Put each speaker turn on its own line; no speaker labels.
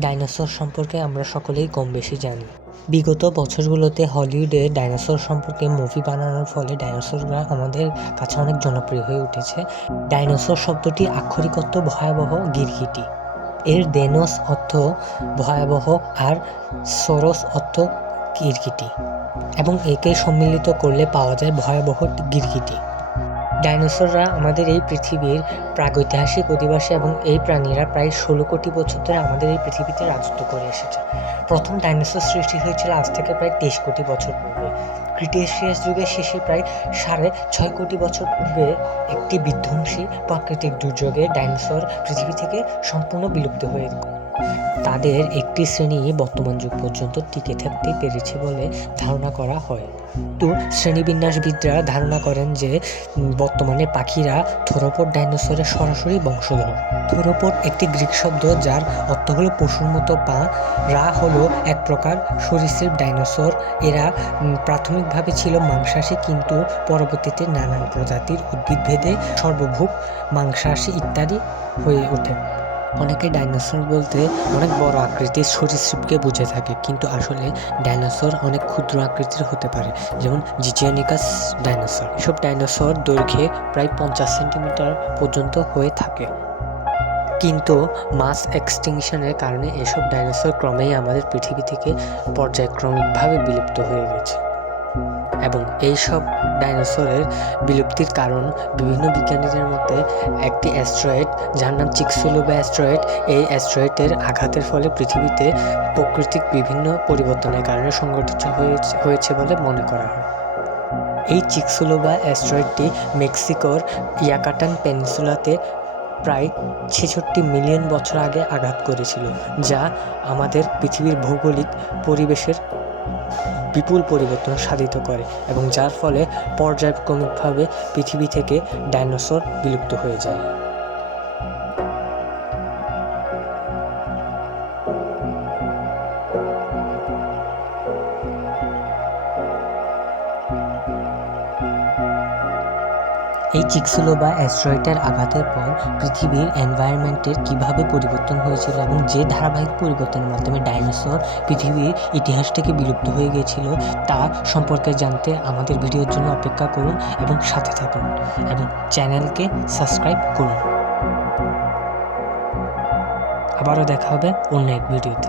Dinosaur সম্পর্কে আমরা সকলেই কম বেশি জানি। বিগত বছরগুলোতে হলিউডে ডাইনোসর সম্পর্কে মুভি বানানোর ফলে ডাইনোসররা আমাদের কাছে অনেক জনপ্রিয় হয়ে উঠেছে। ডাইনোসর শব্দটি আক্ষরিক অর্থ ভয়াবহ গিরগিটি। এর ডেনোস অর্থ ভয়াবহ আর সরস অর্থ গিরগিটি। এবং একে সম্মিলিত করলে পাওয়া যায় ভয়াবহ গিরগিটি। ডাইনোসররা আমাদের এই পৃথিবীর প্রাগৈতিহাসিক অধিবাসী এবং এই প্রাণীরা প্রায় ষোলো কোটি বছর ধরে আমাদের এই পৃথিবীতে রাজত্ব করে এসেছে। প্রথম ডাইনোসর সৃষ্টি হয়েছিল আজ থেকে প্রায় তেইশ কোটি বছর পূর্বে। ক্রিটেশিয়াস যুগের শেষে প্রায় সাড়ে ছয় কোটি বছর পূর্বে একটি বিধ্বংসী প্রাকৃতিক দুর্যোগে ডাইনোসর পৃথিবী থেকে সম্পূর্ণ বিলুপ্ত হয়ে তাদের একটি শ্রেণি বর্তমান যুগ পর্যন্ত টিকে থাকতে পেরেছে বলে ধারণা করা হয়। তো শ্রেণীবিন্যাসবিদরা ধারণা করেন যে বর্তমানে পাখিরা থোরোপড ডাইনোসরের সরাসরি বংশধর। থোরোপড একটি গ্রিক শব্দ যার অর্থ হলো পশুর মতো পা। রা হলো এক প্রকার সরীসৃপ ডাইনোসর। এরা প্রাথমিকভাবে ছিল মাংসাশী কিন্তু পরবর্তীতে নানান প্রজাতির উদ্ভিদভেদে সর্বভূক মাংসাশী ইত্যাদি হয়ে ওঠে। অনেকে ডাইনোসর বলতে অনেক বড় আকৃতির সরীসৃপকে বুঝে থাকে, কিন্তু আসলে ডাইনোসর অনেক ক্ষুদ্র আকৃতির হতে পারে, যেমন জিজিয়ানিকাস ডাইনোসর। এসব ডাইনোসর দৈর্ঘ্যে প্রায় পঞ্চাশ সেন্টিমিটার পর্যন্ত হয়ে থাকে। কিন্তু মাস এক্সটিংশনের কারণে এসব ডাইনোসর ক্রমেই আমাদের পৃথিবী থেকে পর্যায়ক্রমিকভাবে বিলুপ্ত হয়ে গেছে। এবং এই সব ডাইনোসরের বিলুপ্তির কারণ বিভিন্ন বিজ্ঞানীদের মতে একটি অ্যাস্ট্রয়েড, যার নাম চিকসুলুবা অ্যাস্ট্রয়েড, এই অ্যাস্ট্রয়েডের আঘাতের ফলে পৃথিবীতে প্রকৃতিক বিভিন্ন পরিবর্তনের কারণে সংঘটিত হয়েছে বলে মনে করা হয়। এই চিকসুলোবা অ্যাস্ট্রয়েডটি মেক্সিকোর ইয়াকাটান পেনিসুলাতে প্রায় ছেষট্টি মিলিয়ন বছর আগে আঘাত করেছিল, যা আমাদের পৃথিবীর ভৌগোলিক পরিবেশের বিপুল পরিবর্তন সাধিত করে এবং যার ফলে পর্যায়ক্রমিকভাবে পৃথিবী থেকে ডাইনোসর বিলুপ্ত হয়ে যায়। এই চিকসুলো বা অ্যাস্ট্রয়েডের আঘাতের পর পৃথিবীর এনভায়রনমেন্টের কীভাবে পরিবর্তন হয়েছিল এবং যে ধারাবাহিক পরিবর্তনের মাধ্যমে ডাইনোসর পৃথিবীর ইতিহাস থেকে বিলুপ্ত হয়ে গিয়েছিল, তা সম্পর্কে জানতে আমাদের ভিডিওর জন্য অপেক্ষা করুন এবং সাথে থাকুন এবং চ্যানেলকে সাবস্ক্রাইব করুন। আবারও দেখা হবে অন্য এক ভিডিওতে।